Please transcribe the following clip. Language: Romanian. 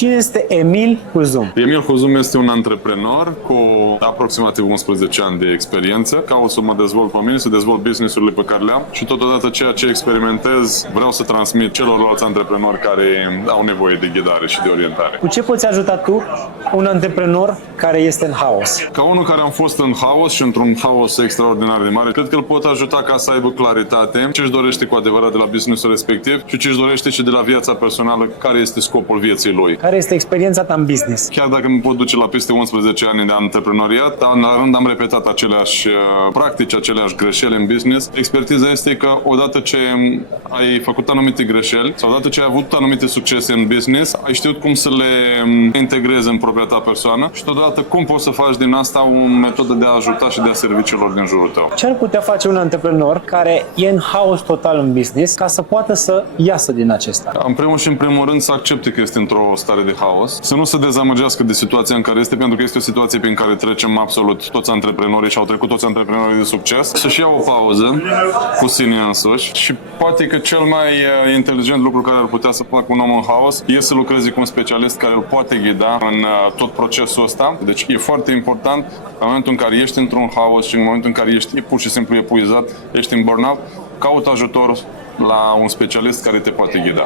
Cine este Emil Huzum? Emil Huzum este un antreprenor cu aproximativ 11 ani de experiență. Caut să mă dezvolt pe mine, să dezvolt business-urile pe care le am și totodată ceea ce experimentez vreau să transmit celorlalți antreprenori care au nevoie de ghidare și de orientare. Cu ce poți ajuta tu un antreprenor care este în haos? Ca unul care am fost în haos și într-un haos extraordinar de mare, cred că îl pot ajuta ca să aibă claritate ce își dorește cu adevărat de la business-ul respectiv și ce își dorește și de la viața personală, care este scopul vieții lui. Care este experiența ta în business? Chiar dacă mă pot duce la peste 11 ani de antreprenoriat, la rând am repetat aceleași practici, aceleași greșeli în business. Expertiza este că odată ce ai făcut anumite greșeli sau odată ce ai avut anumite succese în business, ai știut cum să le integrezi în propria ta persoană și totodată cum poți să faci din asta o metodă de a ajuta și de a servi celor din jurul tău. Ce ar putea face un antreprenor care e în haos total în business ca să poată să iasă din acesta? În primul și în primul rând să accepte că este într-o stare de haos, să nu se dezamăgească de situația în care este, pentru că este o situație prin care trecem absolut toți antreprenorii și au trecut toți antreprenorii de succes. Să-și ia o pauză cu sine însuși și poate că cel mai inteligent lucru care ar putea să facă un om în haos e să lucreze cu un specialist care îl poate ghida în tot procesul ăsta. Deci e foarte important în momentul în care ești într-un haos și în momentul în care ești pur și simplu epuizat, ești în burnout, caută ajutor la un specialist care te poate ghida.